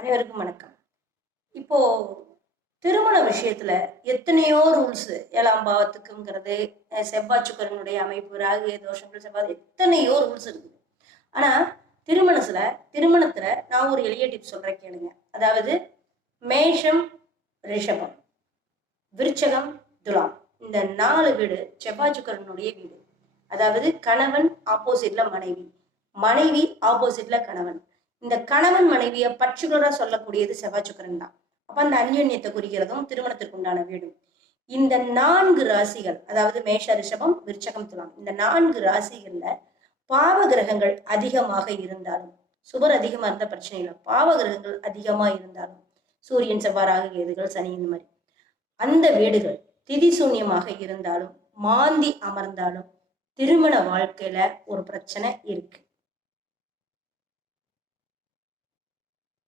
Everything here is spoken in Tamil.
அனைவருக்கும் வணக்கம். இப்போ திருமண விஷயத்துல எத்தனையோ ரூல்ஸ் 7ஆம் பாவத்துக்குங்கிறது, செவ்வாய் சுக்கிரனுடைய அமைப்பு, ராகு தோஷங்கள், செவ்வாய் எத்தனையோ ரூல்ஸ் இருக்குது. ஆனா திருமணத்துல நான் ஒரு எளிய டிப் சொல்றேன் கேளுங்க. அதாவது மேஷம், ரிஷபம், விருச்சகம், துலாம் இந்த 4 வீடு செவ்வாய் சுக்கிரனுடைய வீடு. அதாவது கணவன் ஆப்போசிட்ல மனைவி, மனைவி ஆப்போசிட்ல கணவன். இந்த கணவன் மனைவியை பர்டிகுலரா சொல்லக்கூடியது செவ்வாய் சுக்கிரன் தான். அப்ப அந்த அந்யோன்யத்தை குறிக்கிறதும் திருமணத்திற்கு உண்டான வீடும். இந்த 4 ராசிகள், அதாவது மேஷ, ரிஷபம், விருச்சகம், துலாம், இந்த 4 ராசிகள்ல பாவ கிரகங்கள் அதிகமாக இருந்தாலும், சுபர் அதிகமா இருந்த பிரச்சனை இல்லை, பாவ கிரகங்கள் அதிகமா இருந்தாலும், சூரியன், செவ்வாய், ராகு, கேதுகள், சனி, இந்த மாதிரி அந்த வீடுகள் திதி சூன்யமாக இருந்தாலும், மாந்தி அமர்ந்தாலும் திருமண வாழ்க்கையில ஒரு பிரச்சனை இருக்கு.